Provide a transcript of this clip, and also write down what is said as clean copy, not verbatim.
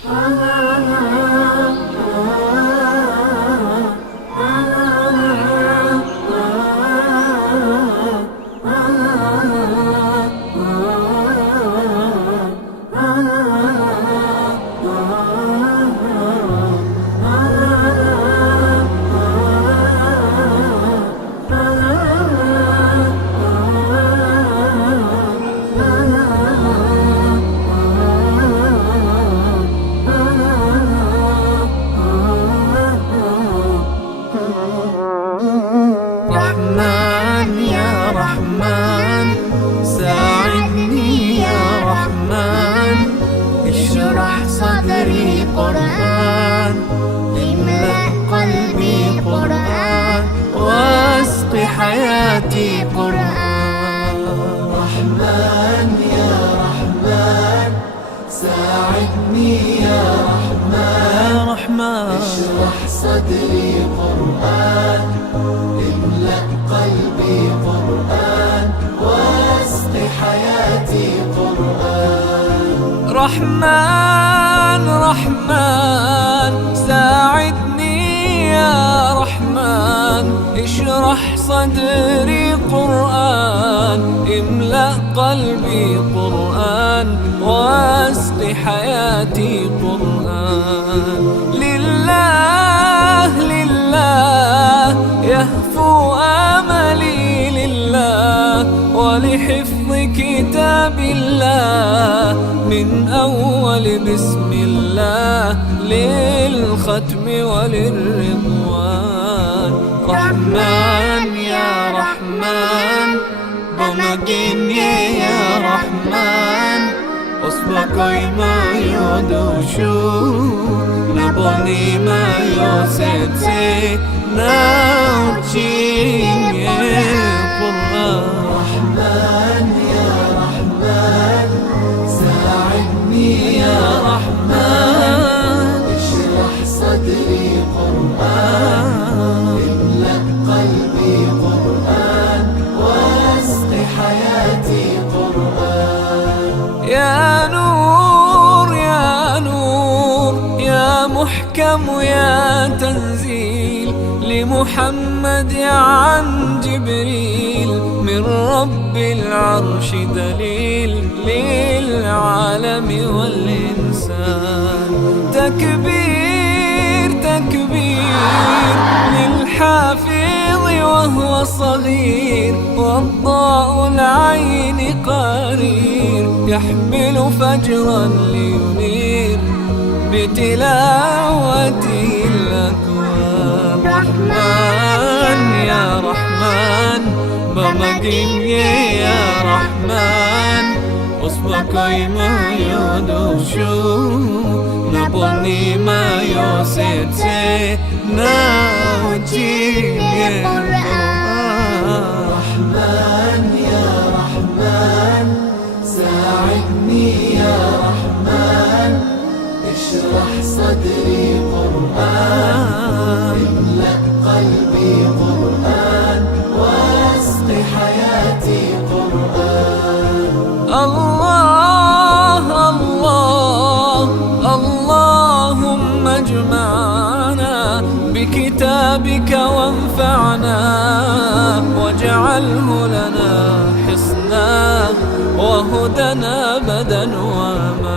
رحمن يا رحمن ساعدني يا رحمن، اشرح صدري قرآن، املأ قلبي قرآن، واسق حياتي قرآن. رحمن يا رحمن ساعدني يا رحمن، اشرح صدري قرآن، املأ قلبي قرآن، واسق حياتي قرآن. رحمن رحمن ساعدني يا رحمن، اشرح صدري قرآن، املأ قلبي قرآن، واسق حياتي قرآن. لله لله يهفو آملي لله، ولحفظ كتاب الله من أول بسم الله للختم وللرضوان. رحمن يا رحمن بمجيني يا رحمن، أصبحي ما يدوشو نبني ما يوسيتي ناوتشيني قرآن. رحمن يا رحمن ساعدني يا رحمن، اشرح صدري قرآن، املأ قلبي قرآن، واسق حياتي قرآن. يا نور يا نور يا محكم يا تنزيل لمحمد عن جبريل، من رب العرش دليل للعالم والإنسان. تكبير تكبير للحافظ وهو صغير، والضاء العين قرير، يحمل فجرا لينير بتلاوته الأكوان. رحمن يا رحمن بمجيني يا رحمن، أصبحي ما يدوشو نبني ما يوسيتي ناوتشيني قرآن. رحمن يا رحمن ساعدني يا رحمن، اشرح صدري قرآن، املأ قلبي قرآن، واسق حياتي قرآن. الله الله اللهم اجمعنا بكتابك وانفعنا، واجعله لنا حصنا وهدنا أبدا وأمانا.